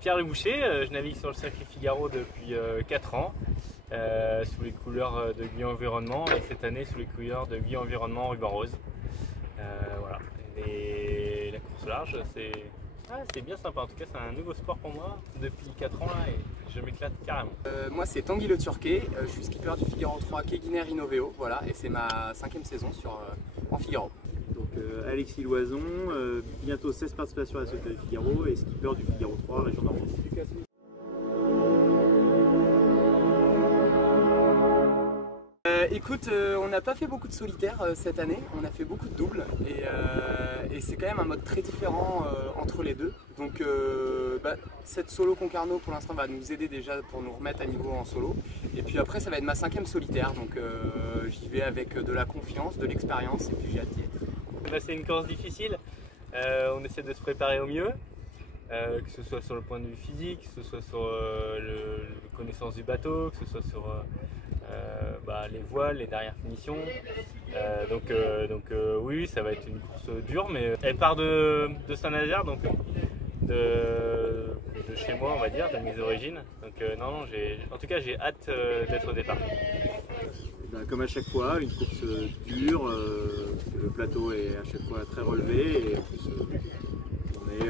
Pierre Le Boucher, je navigue sur le circuit Figaro depuis 4 ans, sous les couleurs de Guyot Environnement et cette année sous les couleurs de Guyot Environnement Ruban Rose. Voilà. Et la course large, c'est bien sympa. En tout cas, c'est un nouveau sport pour moi depuis 4 ans là, et je m'éclate carrément. Moi, c'est Tanguy Le Turquet, je suis skipper du Figaro 3 Quai Guinère Innoveo, voilà, et c'est ma 5e saison en Figaro. Donc Alexis Loison, bientôt 16 participations à la Société du Figaro et skipper du Figaro 3 région Normandie. Écoute, on n'a pas fait beaucoup de solitaire cette année, on a fait beaucoup de doubles et c'est quand même un mode très différent entre les deux. Donc cette solo Concarneau pour l'instant va nous aider déjà pour nous remettre à niveau en solo. Et puis après ça va être ma 5e solitaire, donc j'y vais avec de la confiance, de l'expérience et puis j'ai hâte d'y être. C'est une course difficile, on essaie de se préparer au mieux. Que ce soit sur le point de vue physique, que ce soit sur la connaissance du bateau, que ce soit sur les voiles, les dernières finitions. Oui, ça va être une course dure, mais elle part de Saint-Nazaire, donc de chez moi, on va dire, de mes origines. Donc non, en tout cas, j'ai hâte d'être au départ. Comme à chaque fois, une course dure, le plateau est à chaque fois très relevé et en plus on est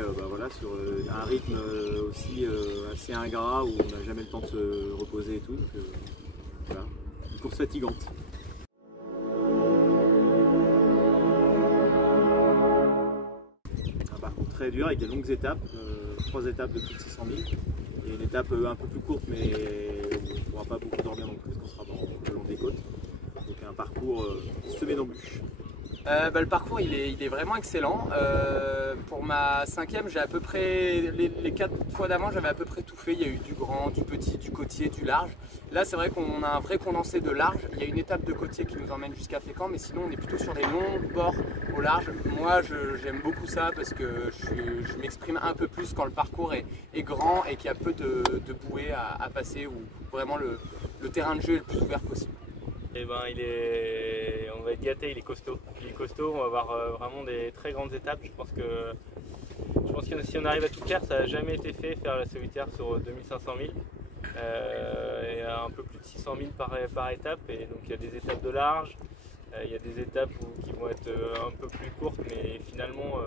sur un rythme aussi assez ingrat où on n'a jamais le temps de se reposer et tout. Donc, voilà, une course fatigante. Un parcours très dur avec des longues étapes, 3 étapes de plus de 600 000 et une étape un peu plus courte mais on ne pourra pas beaucoup dormir non plus parce qu'on sera le long des côtes. Donc un parcours semé d'embûches. Le parcours il est vraiment excellent. Pour ma 5e, j'ai à peu près, les 4 fois d'avant, j'avais à peu près tout fait. Il y a eu du grand, du petit, du côtier, du large. Là, c'est vrai qu'on a un vrai condensé de large. Il y a une étape de côtier qui nous emmène jusqu'à Fécamp, mais sinon, on est plutôt sur des longs bords au large. Moi, j'aime beaucoup ça parce que je m'exprime un peu plus quand le parcours est grand et qu'il y a peu de bouées à passer, où vraiment le terrain de jeu est le plus ouvert possible. Et on va être gâté, il est costaud. On va avoir vraiment des très grandes étapes. Je pense que si on arrive à tout faire, ça n'a jamais été fait, faire la solitaire sur 2500 000. Et un peu plus de 600 000 par étape. Et donc il y a des étapes de large, il y a des étapes qui vont être un peu plus courtes, mais finalement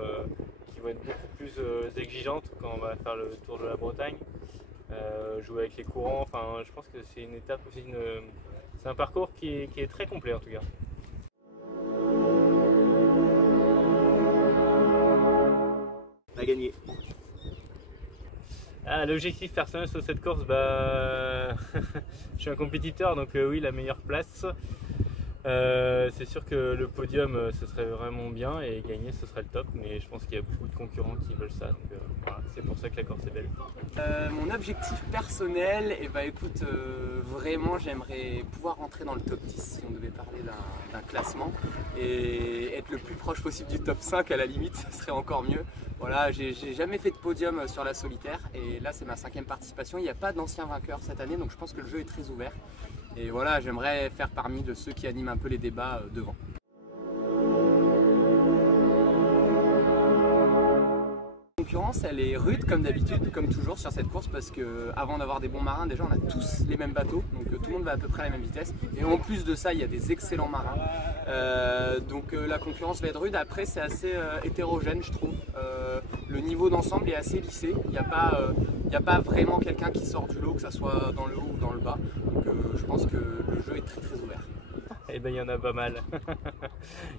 qui vont être beaucoup plus exigeantes quand on va faire le tour de la Bretagne. Jouer avec les courants, enfin je pense que c'est une étape aussi, c'est un parcours qui est très complet en tout cas. À gagner. L'objectif personnel sur cette course, je suis un compétiteur, donc oui, la meilleure place. C'est sûr que le podium ce serait vraiment bien et gagner ce serait le top, mais je pense qu'il y a beaucoup de concurrents qui veulent ça, donc voilà, c'est pour ça que la course est belle. Mon objectif personnel, écoute, vraiment j'aimerais pouvoir rentrer dans le top 10 si on devait parler d'un classement et être le plus proche possible du top 5 à la limite, ce serait encore mieux. Voilà, j'ai jamais fait de podium sur la solitaire et là c'est ma 5e participation, il n'y a pas d'ancien vainqueur cette année donc je pense que le jeu est très ouvert. Et voilà, j'aimerais faire parmi de ceux qui animent un peu les débats devant. La concurrence, elle est rude comme d'habitude, comme toujours sur cette course parce que avant d'avoir des bons marins, déjà on a tous les mêmes bateaux, donc tout le monde va à peu près à la même vitesse. Et en plus de ça, il y a des excellents marins. Donc la concurrence va être rude. Après, c'est assez hétérogène, je trouve. Le niveau d'ensemble est assez lissé. Il n'y a pas vraiment quelqu'un qui sort du lot, que ce soit dans le haut ou dans le bas. Donc je pense que le jeu est très très ouvert. Eh ben, il y en a pas mal.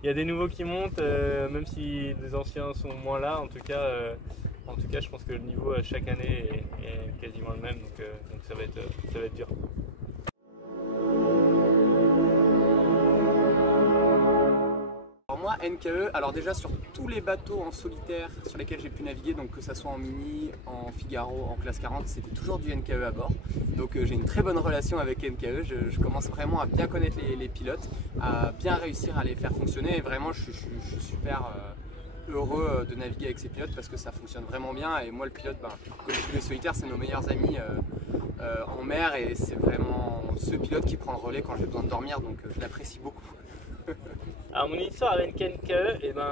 Il y a des nouveaux qui montent, même si les anciens sont moins là. En tout cas, je pense que le niveau à chaque année est quasiment le même, donc ça va être dur. Alors moi, NKE, alors déjà sur tous les bateaux en solitaire sur lesquels j'ai pu naviguer, donc que ça soit en mini, en Figaro, en classe 40, c'était toujours du NKE à bord. Donc j'ai une très bonne relation avec NKE, je commence vraiment à bien connaître les pilotes, à bien réussir à les faire fonctionner et vraiment je suis super heureux de naviguer avec ces pilotes parce que ça fonctionne vraiment bien et moi le pilote, comme tous les solitaires, c'est nos meilleurs amis en mer et c'est vraiment ce pilote qui prend le relais quand j'ai besoin de dormir, donc je l'apprécie beaucoup. Alors mon histoire avec NKE, eh ben,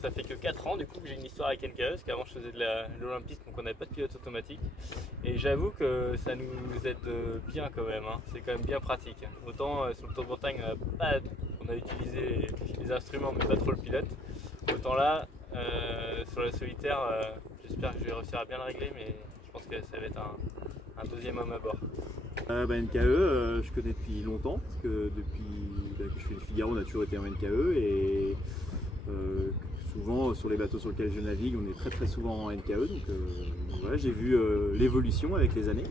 ça fait que 4 ans du coup que j'ai une histoire avec NKE, parce qu'avant je faisais de l'olympisme, donc on n'avait pas de pilote automatique. Et j'avoue que ça nous aide bien quand même, hein. C'est quand même bien pratique. Autant sur le Tour de Bretagne on a utilisé les instruments mais pas trop le pilote. Autant là, sur la solitaire, j'espère que je vais réussir à bien le régler, mais je pense que ça va être un deuxième homme à bord. NKE, je connais depuis longtemps, parce que depuis que je fais le Figaro, on a toujours été en NKE, et souvent sur les bateaux sur lesquels je navigue, on est très souvent en NKE, donc voilà, j'ai vu l'évolution avec les années,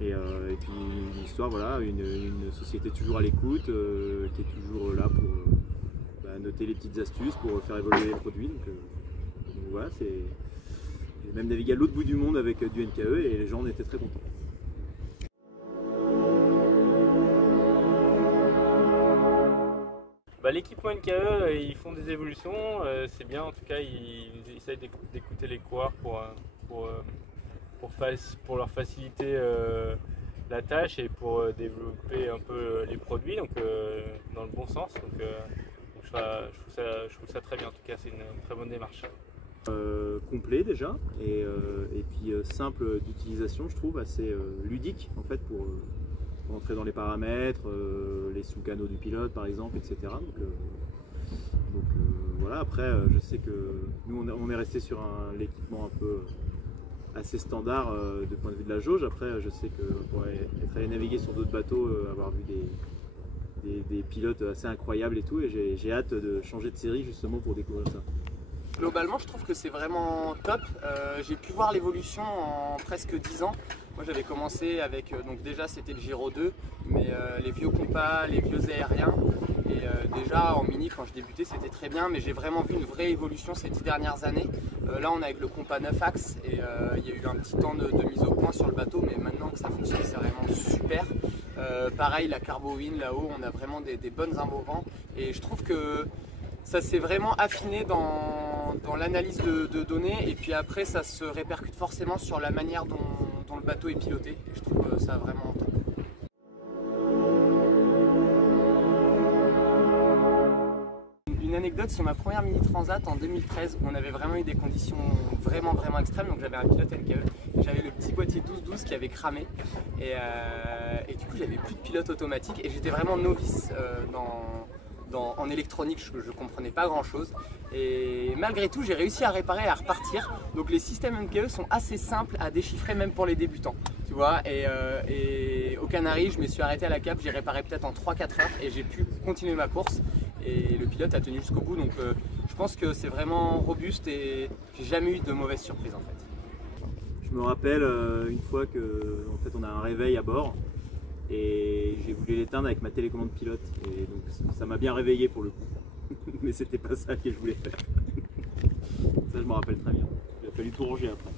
et puis l'histoire, voilà, une société toujours à l'écoute, qui est toujours là pour noter les petites astuces, pour faire évoluer les produits, donc voilà, j'ai même navigué à l'autre bout du monde avec du NKE, et les gens en étaient très contents. L'équipement NKE, ils font des évolutions, c'est bien, en tout cas ils essayent d'écouter les coureurs pour leur faciliter la tâche et pour développer un peu les produits, donc dans le bon sens. Donc je trouve ça très bien, en tout cas c'est une très bonne démarche. Complet déjà, et puis simple d'utilisation, je trouve, assez ludique en fait pour entrer dans les paramètres, les sous-canaux du pilote par exemple, etc. Donc voilà, après je sais que nous on est resté sur l'équipement un peu assez standard de point de vue de la jauge. Après je sais que pour être allé naviguer sur d'autres bateaux, avoir vu des pilotes assez incroyables et tout, et j'ai hâte de changer de série justement pour découvrir ça. Globalement, je trouve que c'est vraiment top. J'ai pu voir l'évolution en presque 10 ans. Moi, j'avais commencé avec, donc déjà c'était le Giro 2, mais les vieux compas, les vieux aériens. Et déjà en mini, quand je débutais, c'était très bien, mais j'ai vraiment vu une vraie évolution ces 10 dernières années. Là, on est avec le compas 9 axes, et il y a eu un petit temps de mise au point sur le bateau, mais maintenant que ça fonctionne, c'est vraiment super. Pareil, la Carbo-Win là-haut, on a vraiment des bonnes imbovants, et je trouve que ça s'est vraiment affiné dans l'analyse de données, et puis après ça se répercute forcément sur la manière dont le bateau est piloté, et je trouve ça vraiment top. Une anecdote sur ma première mini transat en 2013, où on avait vraiment eu des conditions vraiment extrêmes, donc j'avais un pilote NKE, j'avais le petit boîtier 12-12 qui avait cramé, et du coup j'avais plus de pilote automatique, et j'étais vraiment novice en électronique, je ne comprenais pas grand chose, et malgré tout j'ai réussi à réparer et à repartir. Donc les systèmes NKE sont assez simples à déchiffrer même pour les débutants, tu vois, et aux Canaries je me suis arrêté à la cape, j'ai réparé peut-être en 3-4 heures et j'ai pu continuer ma course, et le pilote a tenu jusqu'au bout, donc je pense que c'est vraiment robuste et j'ai jamais eu de mauvaise surprise en fait. Je me rappelle une fois que en fait on a un réveil à bord, et j'ai voulu l'éteindre avec ma télécommande pilote, et donc ça m'a bien réveillé pour le coup, mais c'était pas ça que je voulais faire. Ça je me rappelle très bien, il a fallu tout ranger après.